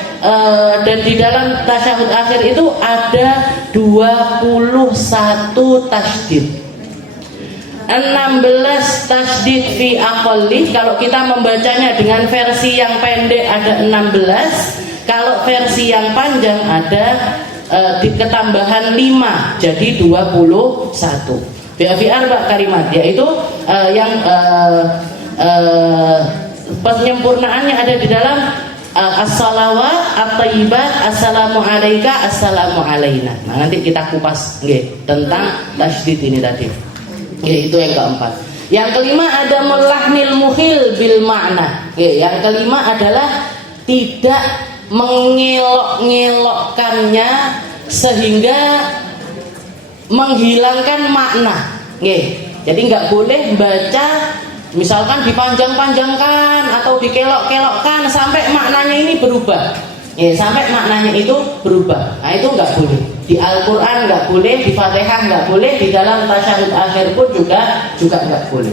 dan di dalam tasyahud akhir itu ada 21 tasydid. 16 tasydid fi aqalli. Kalau kita membacanya dengan versi yang pendek ada 16. Kalau versi yang panjang ada di ketambahan 5 jadi 21. Fi arba kalimat, yaitu yang penyempurnaannya ada di dalam as-salawat, at-thayyibat, assalamu alayka, assalamu alayna. Nah, nanti kita kupas tentang tasydid ini tadi. Itu yang keempat. Yang kelima ada mulahnil muhil bil makna. Yang kelima adalah tidak mengelok-ngelokkannya sehingga menghilangkan makna. Jadi nggak boleh baca misalkan dipanjang-panjangkan atau dikelok-kelokkan sampai maknanya ini berubah. Sampai maknanya itu berubah. Nah, itu nggak boleh. Di Al-Quran nggak boleh, di Fatihah nggak boleh, di dalam tasyahud akhir pun juga nggak boleh.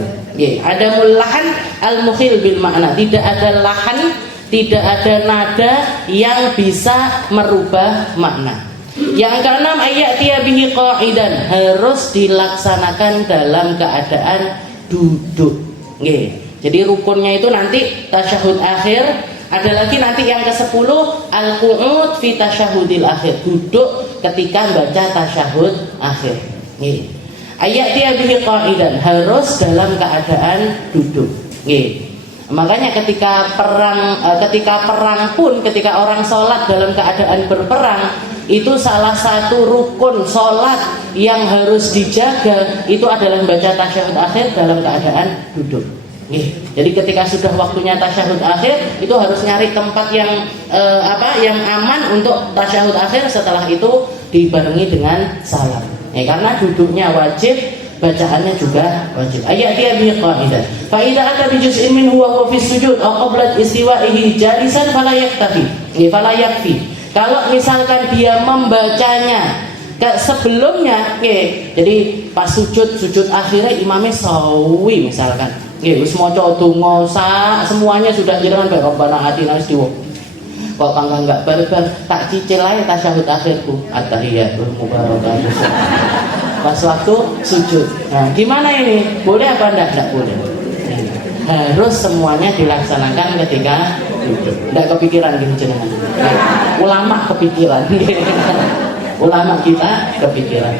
Ada mulahan al-mukhil bil makna. Tidak ada lahan, tidak ada nada yang bisa merubah makna. Yang keenam ayatiya bihi qa'idan, harus dilaksanakan dalam keadaan duduk. Jadi rukunnya itu nanti tasyahud akhir. Ada lagi nanti yang ke-10 al-qu'ud fi tasyahudil akhir, duduk ketika baca tasyahud akhir. Ayatiya bihi qa'idan, harus dalam keadaan duduk. Makanya ketika perang pun, ketika orang sholat dalam keadaan berperang, itu salah satu rukun sholat yang harus dijaga itu adalah membaca tasyahud akhir dalam keadaan duduk. Jadi ketika sudah waktunya tasyahud akhir, itu harus nyari tempat yang yang aman untuk tasyahud akhir. Setelah itu dibarengi dengan salam. Karena duduknya wajib, bacaannya juga wajib. Ayat dia bi qa'idah. Fa idza ata bi juz'in minhu wa huwa fi sujud aw qabla istiwa'ihi jalisan fala yakfi. Kalau misalkan dia membacanya Sebelumnya jadi pas sujud akhirnya imamnya sawi misalkan wis maca donga semuanya sudah jenengan bae Rabbana atina wis diwo kok enggak bar-bar tak cicil ae tasyahud akhirku at-tahiyatul mubarakatuh pas waktu sujud. Nah gimana ini, boleh apa enggak boleh? Harus semuanya dilaksanakan ketika sujud. Enggak kepikiran gini jenengan. Ulama kepikiran. Ulama kita kepikiran.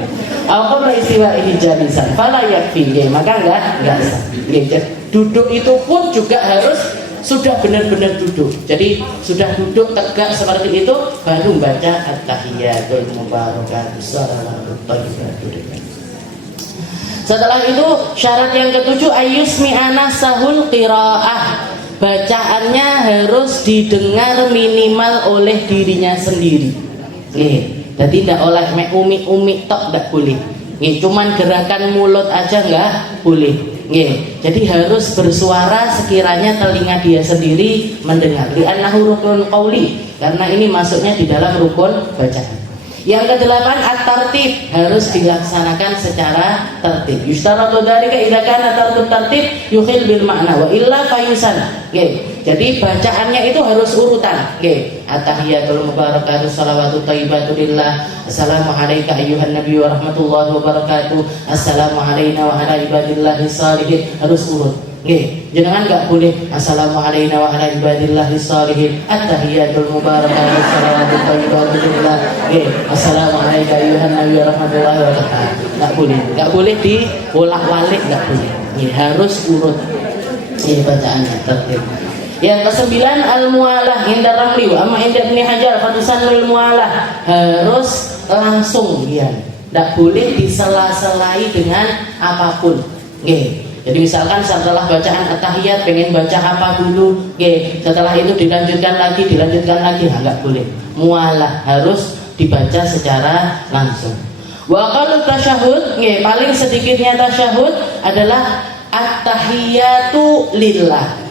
Al-qabla istiwa'ihi jalisan fala yakfi. Maka enggak sah. Duduk itu pun juga harus sudah benar-benar duduk. Jadi sudah duduk tegak seperti itu baru baca at-tahiyatul mubarakatuh salawatut thayyibatul. Setelah itu syarat yang ketujuh ayyusmi'ana sahul qiraah. Bacaannya harus didengar minimal oleh dirinya sendiri. Jadi tidak oleh umi tok enggak boleh. Cuman gerakan mulut aja enggak boleh. Jadi harus bersuara sekiranya telinga dia sendiri mendengar. Li'annahu rukun qauli, karena ini masuknya di dalam rukun bacaan. Yang kedelapan at-tartib, harus dilaksanakan secara tertib. Yustaratu dzalika idza kana tartib yukhil bil makna wa illa fayusan. Jadi bacaannya itu harus urutan. At-tahiyatul mubarakatuh salawatut thayyibatu lillah. Assalamu alayka ayyuhan nabiyyu wa rahmatullahi wa barakatuh. Assalamu alayna wa ala ibadillahis shalihin. Harus urut. Jangan enggak boleh assalamu alayna wa ala ibadillahis shalihin. At-tahiyatul mubarakatuh salawatut thayyibatu lillah. Assalamu alayka ayyuhan nabiyyu wa rahmatullahi wa barakatuh. Enggak boleh dibolak-balik, enggak boleh. Harus urut. Bacaannya tertib. Yang kesembilan al-mualah inda ramli wa amma inda Ibnu Hajar fatusanul mualah, harus langsung tidak boleh disela-selai dengan apapun. Jadi misalkan setelah bacaan at-tahiyat pengen baca apa dulu, setelah itu dilanjutkan lagi, enggak boleh. Mualah harus dibaca secara langsung. Wa aqallu tasyahud, paling sedikitnya tasyahud adalah at-tahiyatu lillah.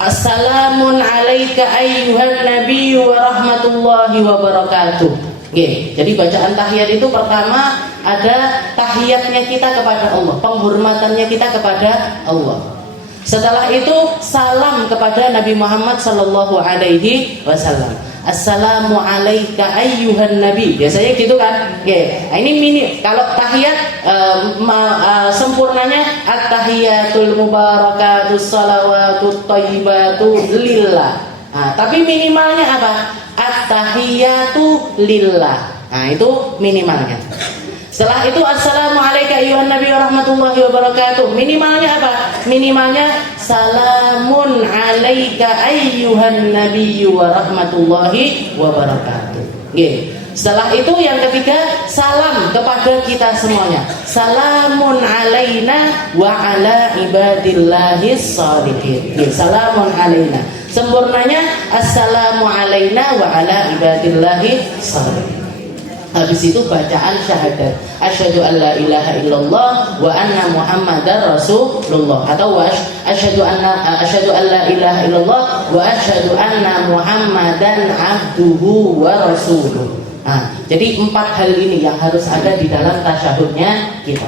Assalamun alayka ayyuhan nabiyyu wa rahmatullahi wa barakatuh. Jadi bacaan tahiyat itu pertama ada tahiyatnya kita kepada Allah, penghormatannya kita kepada Allah. Setelah itu salam kepada Nabi Muhammad sallallahu alaihi wasallam. Assalamu alayka ayyuhan nabi. Biasanya gitu kan. Ini mini. Kalau tahiyat sempurnanya at-tahiyatul mubarakatus salawatut thayyibatu lillah. Tapi minimalnya apa? At-tahiyatu lillah. Itu minimalnya. Setelah itu assalamu alayka ayyuhan nabi wa rahmatullahi wa barakatuh. Minimalnya apa? Minimalnya salamun alayka ayyuhan nabi wa rahmatullahi wa barakatuh. Setelah itu yang ketiga salam kepada kita semuanya. Salamun alaina wa ala ibadillahis shalihin. Salamun alaina. Sempurnanya assalamu alaina wa ala ibadillahis shalihin. Habis itu bacaan syahadat asyhadu an la ilaha illallah wa anna muhammadar rasulullah, atau asyhadu an la ilaha illallah wa asyhadu anna muhammadan abduhu wa rasuluh. Jadi 4 hal ini yang harus ada di dalam tasyahudnya kita.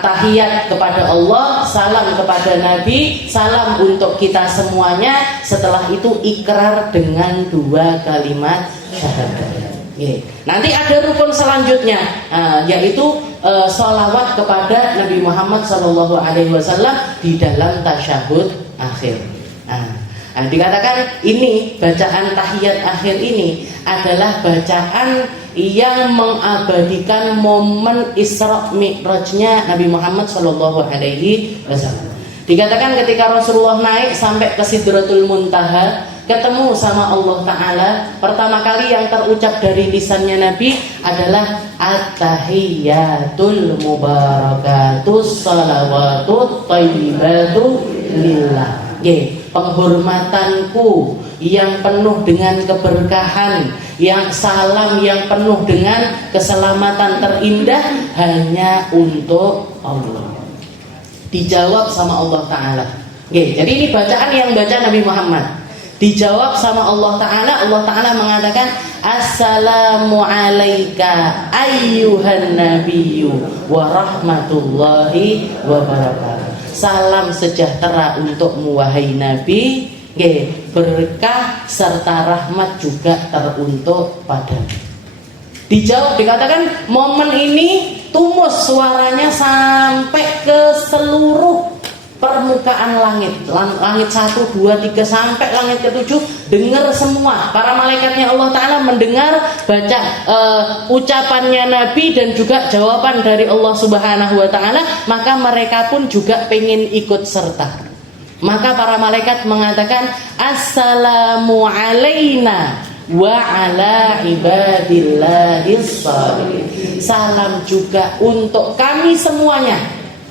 Tahiyat kepada Allah, salam kepada Nabi, salam untuk kita semuanya. Setelah itu ikrar dengan 2 kalimat syahadat. Nanti ada rukun selanjutnya, yaitu sholawat kepada Nabi Muhammad SAW di dalam tasyahud akhir. Dikatakan ini bacaan tahiyat akhir ini adalah bacaan yang mengabadikan momen Isra Mi'rajnya Nabi Muhammad SAW. Dikatakan ketika Rasulullah naik sampai ke Sidratul Muntaha, ketemu sama Allah Ta'ala, pertama kali yang terucap dari lisannya Nabi adalah at-tahiyatul mubarakatus salawatut thayyibatu lillah. Penghormatanku yang penuh dengan keberkahan, yang salam yang penuh dengan keselamatan terindah hanya untuk Allah. Dijawab sama Allah Ta'ala. Jadi ini bacaan yang baca Nabi Muhammad. Dijawab sama Allah Ta'ala mengatakan assalamu alaika ayyuhan nabiyyu wa rahmatullahi wa barakatuh. Salam sejahtera untukmu wahai Nabi, berkah serta rahmat juga teruntuk padamu. Dijawab, dikatakan momen ini tumus suaranya sampai ke seluruh permukaan langit. Langit 1, 2, 3 sampai langit ke-7 dengar semua. Para malaikatnya Allah Ta'ala mendengar baca ucapannya Nabi dan juga jawaban dari Allah Subhanahu wa Ta'ala. Maka mereka pun juga pengen ikut serta. Maka para malaikat mengatakan assalamu alaina wa ala ibadillahis shalihin. Salam juga untuk kami semuanya.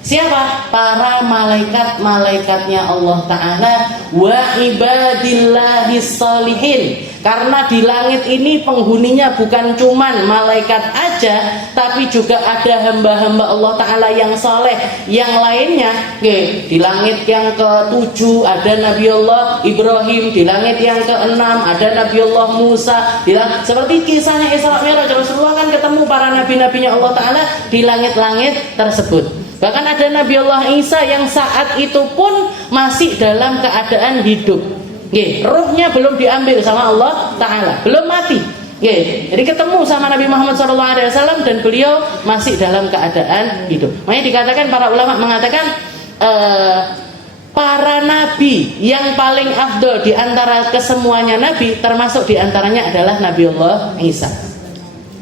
Siapa? Para malaikat-malaikatnya Allah Ta'ala wa ibadillahis shalihin. Karena di langit ini penghuninya bukan cuman malaikat aja, tapi juga ada hamba-hamba Allah Ta'ala yang saleh. Yang lainnya, di langit yang ke-7 ada Nabi Allah Ibrahim, di langit yang ke-6 ada Nabi Allah Musa. Seperti kisahnya Isra Mi'raj, Rasulullah kan ketemu para nabi-nabinya Allah Ta'ala di langit-langit tersebut. Bahkan ada Nabi Allah Isa yang saat itu pun masih dalam keadaan hidup. Ruhnya belum diambil sama Allah Ta'ala, belum mati. Jadi ketemu sama Nabi Muhammad SAW dan beliau masih dalam keadaan hidup. Makanya dikatakan, para ulama mengatakan para nabi yang paling afdol di antara kesemuanya nabi, termasuk di antaranya adalah Nabi Allah Isa.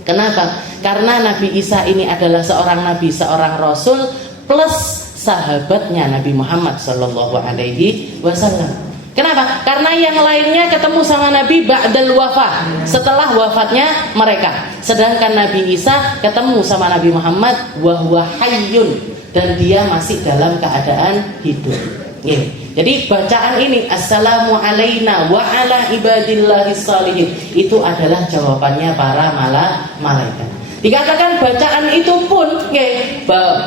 Kenapa? Karena Nabi Isa ini adalah seorang nabi, seorang rasul plus sahabatnya Nabi Muhammad SAW. Kenapa? Karena yang lainnya ketemu sama Nabi ba'dal wafah, setelah wafatnya mereka. Sedangkan Nabi Isa ketemu sama Nabi Muhammad wa huwa hayyun, dan dia masih dalam keadaan hidup. Jadi bacaan ini assalamu alaina wa ala ibadillahis shalihin itu adalah jawabannya para malaikat. Dikatakan bacaan itu pun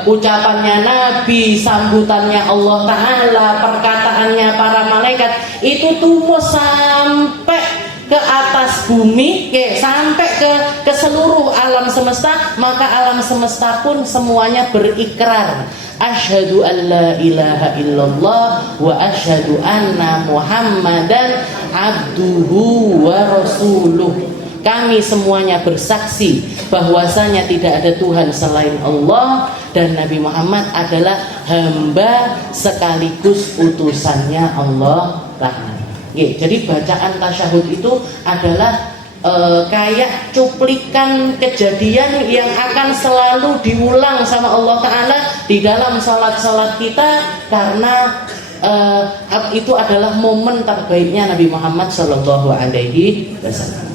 ucapannya Nabi, sambutannya Allah Ta'ala, perkataannya para malaikat itu tumbuh sampai ke atas bumi, sampai ke seluruh alam semesta. Maka alam semesta pun semuanya berikrar asyhadu an la ilaha illallah wa asyhadu anna muhammadan abduhu wa rasuluh. Kami semuanya bersaksi bahwasanya tidak ada Tuhan selain Allah dan Nabi Muhammad adalah hamba sekaligus utusannya Allah Ta'ala. Jadi bacaan tasyahud itu adalah kayak cuplikan kejadian yang akan selalu diulang sama Allah Ta'ala di dalam salat-salat kita, karena itu adalah momen terbaiknya Nabi Muhammad Sallallahu Alaihi Wasallam.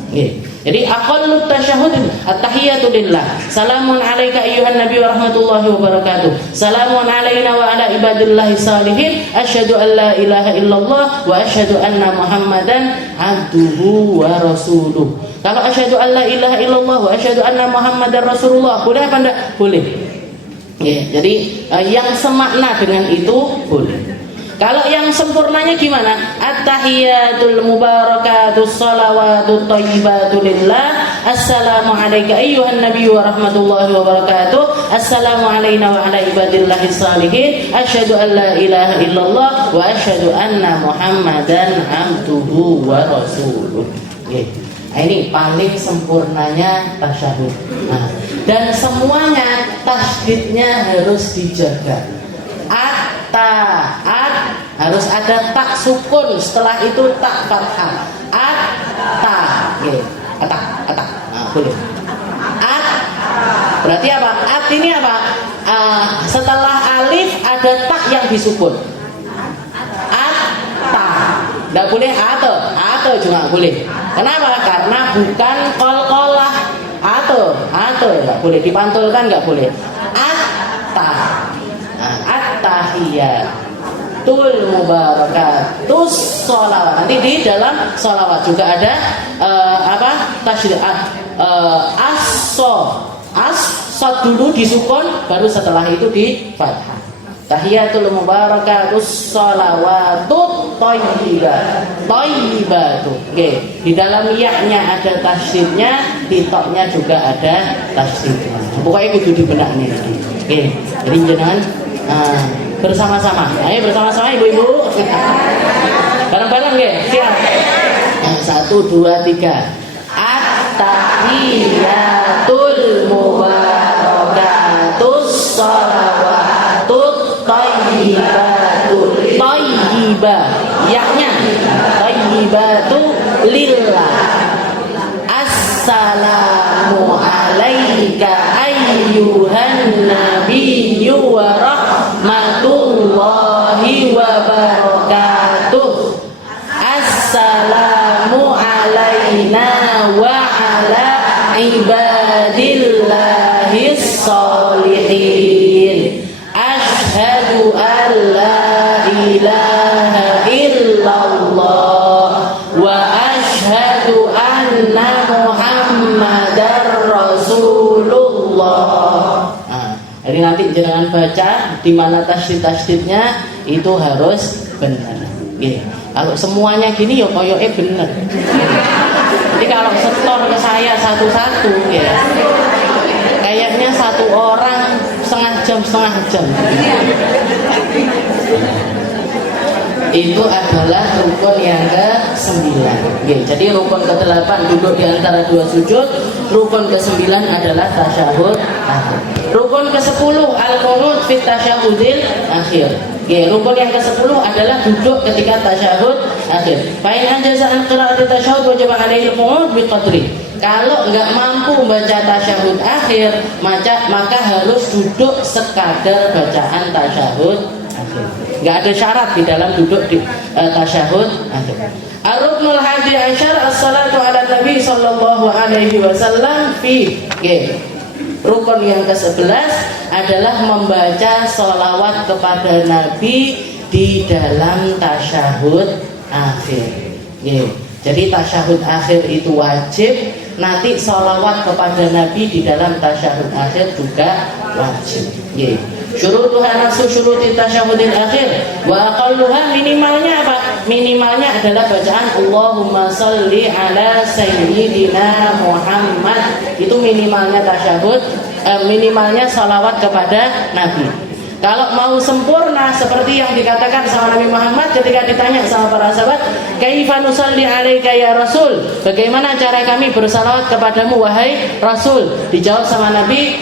Jadi aqallut tasyahud at-tahiyatu lillah. Salamun alaika ayyuhan nabiy wa rahmatullahi wa barakatuh. Salamun alaina wa ala ibadillahis shalihin. Asyhadu an la ilaha illallah wa asyhadu anna Muhammadan abduhu wa rasuluh. Kalau asyhadu an la ilaha illallah wa asyhadu anna Muhammadar rasulullah, boleh apa enggak? Boleh. Jadi yang semakna dengan itu boleh. Kalau yang sempurnanya gimana? At-tahiyatul mubarakatus salawatut thayyibatu lillah. Assalamu alayka ayyuhan nabiyyu wa rahmatullahi wa barakatuh. Assalamu alayna wa ala ibadillahis shalihin. Asyhadu an la ilaha illallah wa asyhadu anna Muhammadan abduhu wa rasuluh. Ini paling sempurnanya tasyahud. Dan semuanya tasydidnya harus dijaga. Harus ada tak sukun, setelah itu tak fathah. Boleh. Berarti apa? Ini apa? Setelah alif ada tak yang disukun. Tidak boleh atau juga boleh. Kenapa? Karena bukan qalqalah. Atau nggak boleh dipantulkan, nggak boleh. At-tahiyatul mubarakatus sholawat. Nanti di dalam sholawat juga ada tasydid as-shad dulu disukun, baru setelah itu di fathah. Tahiyatul mubarakatus sholawatut thayyibah. Thayyibatu. Nggih. Di dalam ya-nya ada tasydidnya, di ta-nya juga ada tasydidnya. Pokoknya kudu dibenakne iki. Nggih. Jadi jenengan bersama-sama. Ayo bersama-sama ibu-ibu. Bareng-bareng nggih. Siap. 1 2 3. At-tahiyatul mubarakatus shalawatut thayyibatul. Thayyibah. Ya-nya thayyibatu lillah. Assalamu alayka ayyuhan nabiyyu wa rahmatullahi wa barakatuh. Assalamu alayna wa ala ibadillahis sholihin. Asyhadu an la ilaha illallah wa asyhadu anna muhammadar rasulullah. Jadi nanti jangan baca di mana tasydid-tasydidnya itu harus benar. Kalau semuanya gini ya koyoke bener. Jadi kalau setor ke saya satu-satu ya, kayaknya satu orang setengah jam. Itu adalah rukun yang ke-9. Jadi rukun ke-8 duduk di antara dua sujud. Rukun ke-9 adalah tasyahud akhir. Rukun ke-10 al-qunut fit tasyahudil akhir. Rukun yang ke-10 adalah duduk ketika tasyahud akhir. Fa in anjaza an qira'ati tasyahud wajib alaihi al-qunut bi qadri. Kalau enggak mampu baca tasyahud akhir, maka harus duduk sekadar bacaan tasyahud akhir. Enggak ada syarat di dalam duduk di tasyahud akhir. Ar-ruknul hadi asyar as-salatu ala nabi sallallahu alaihi wasallam fi. Rukun yang ke-11 adalah membaca sholawat kepada Nabi di dalam tasyahud akhir. Jadi tasyahud akhir itu wajib. Nanti sholawat kepada Nabi di dalam tasyahud akhir juga wajib. Syurutuha nafsu syuruti tasyahudil akhir wa aqalluha, minimalnya apa? Minimalnya adalah bacaan Allahumma sholli ala sayyidina Muhammad. Itu minimalnya tasyahud, minimalnya sholawat kepada Nabi. Kalau mau sempurna seperti yang dikatakan sama Nabi Muhammad ketika ditanya sama para sahabat, kaifa nusalli alaika ya Rasul? Bagaimana cara kami bersalawat kepadamu wahai Rasul? Dijawab sama Nabi,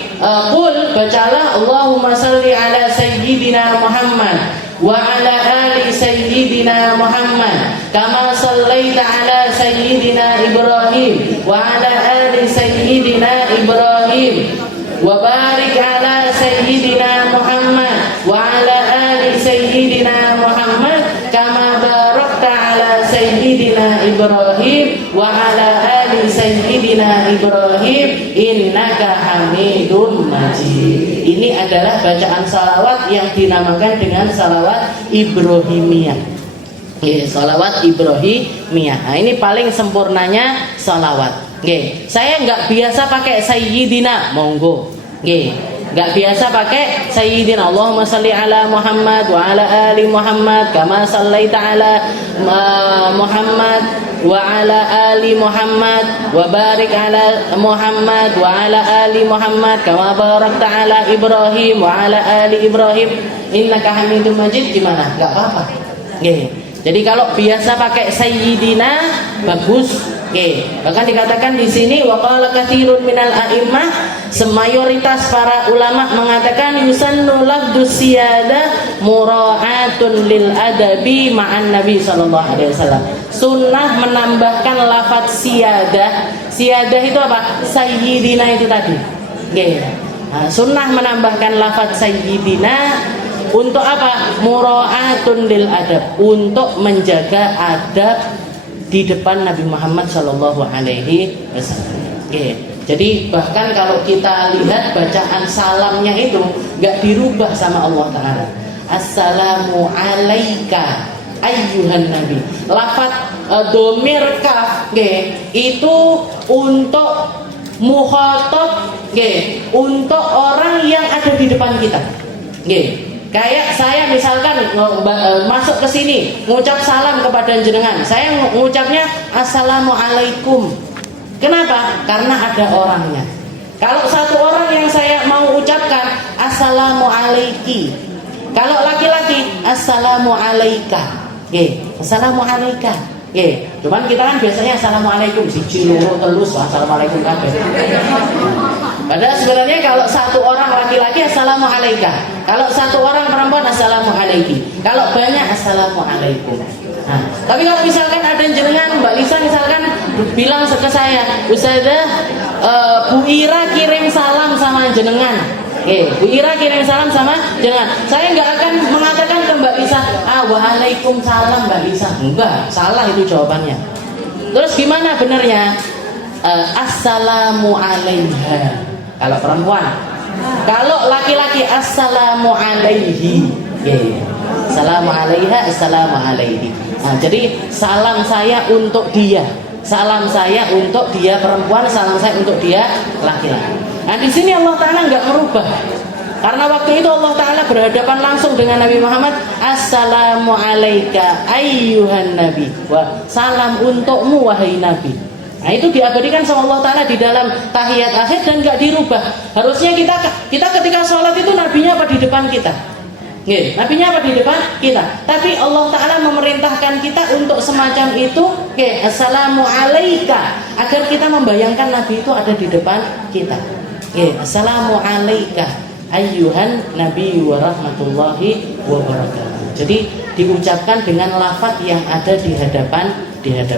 qul, bacalah Allahumma salli ala sayyidina Muhammad wa ala ali sayyidina Muhammad kama sallaita ala sayyidina Ibrahim wa ala ali sayyidina Ibrahim wa barik ala sayyidina Muhammad wa ala ali sayyidina Muhammad kama barakta ala sayyidina Ibrahim wa ala ali sayyidina Ibrahim innaka Hamidum Majid. Ini adalah bacaan salawat yang dinamakan dengan salawat Ibrahimiyah. Salawat Ibrahimiyah. Nah, ini paling sempurnanya salawat. Saya nggak biasa pakai sayyidina, monggo. Nggak biasa pakai sayyidina. Allahumma salli ala Muhammad wa ala ali Muhammad kama sallaita ala Muhammad wa ala ali Muhammad wa barik ala Muhammad wa ala ali Muhammad kama barakta ala Ibrahim wa ala ali Ibrahim innaka Hamidum Majid. Gimana? Nggak apa-apa. Jadi kalau biasa pakai sayyidina bagus. Bahkan dikatakan di sini waqala katsirun minal a'immah, semayoritas para ulama mengatakan yusannu lafdzus siyadah mura'atun lil adabi ma'an Nabi sallallahu alaihi wasallam. Sunnah menambahkan lafaz siyadah. Siyadah itu apa? Sayyidina itu tadi. Sunnah menambahkan lafaz sayyidina untuk apa? Mura'atun lil adab, untuk menjaga adab di depan Nabi Muhammad Shallallahu Alaihi Wasallam. Jadi bahkan kalau kita lihat bacaan salamnya itu nggak dirubah sama Allah Taala. Assalamu alaika ayyuhan nabi. Lafaz domir kaf itu untuk mukhatab, untuk orang yang ada di depan kita. Kayak saya misalkan masuk ke sini, ngucap salam kepada jenengan. Saya ngucapnya assalamualaikum. Kenapa? Karena ada orangnya. Kalau satu orang yang saya mau ucapkan assalamualaiki. Kalau laki-laki assalamualaika. Assalamualaika. Cuman kita kan biasanya assalamualaikum siji loro telus assalamualaikum kabeh. Padahal sebenarnya kalau satu orang laki-laki assalamualaika. Kalau satu orang perempuan assalamualaiki. Kalau banyak assalamualaikum. Nah, tapi kalau misalkan ada jenengan Mbak Lisa misalkan bilang ke saya, Ustazah, Bu Ira kirim salam sama jenengan. Bu Ira kirim salam sama jenengan. Saya nggak akan mengatakan ke Mbak Lisa, waalaikumsalam Mbak Lisa. Enggak, salah itu jawabannya. Terus gimana benernya? Assalamualaiha. Kalau perempuan. Kalau laki-laki assalamualaihi. Assalamualaiha, assalamualaihi. Nah, jadi salam saya untuk dia, salam saya untuk dia perempuan, salam saya untuk dia laki-laki. Nah di sini Allah Taala nggak merubah, karena waktu itu Allah Taala berhadapan langsung dengan Nabi Muhammad. Assalamualaikum ayyuhan nabi, wa salam untukmu wahai nabi. Nah itu diabadikan sama Allah Taala di dalam tahiyat akhir dan nggak dirubah. Harusnya kita ketika sholat itu nabinya apa di depan kita? Nabinya apa di depan kita? Tapi Allah Ta'ala memerintahkan kita untuk semacam itu. Assalamualaikum, agar kita membayangkan Nabi itu ada di depan kita. Assalamualaikum ayyuhan nabi wa rahmatullahi wa barakatuh. Jadi diucapkan dengan lafaz yang ada di hadapan kita.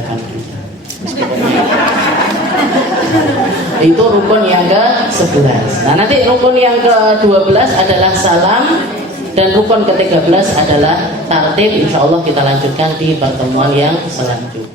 Itu rukun yang ke-11. Nah nanti rukun yang ke-12 adalah salam. Dan rukun ke-13 adalah tartib. Insya Allah kita lanjutkan di pertemuan yang selanjutnya.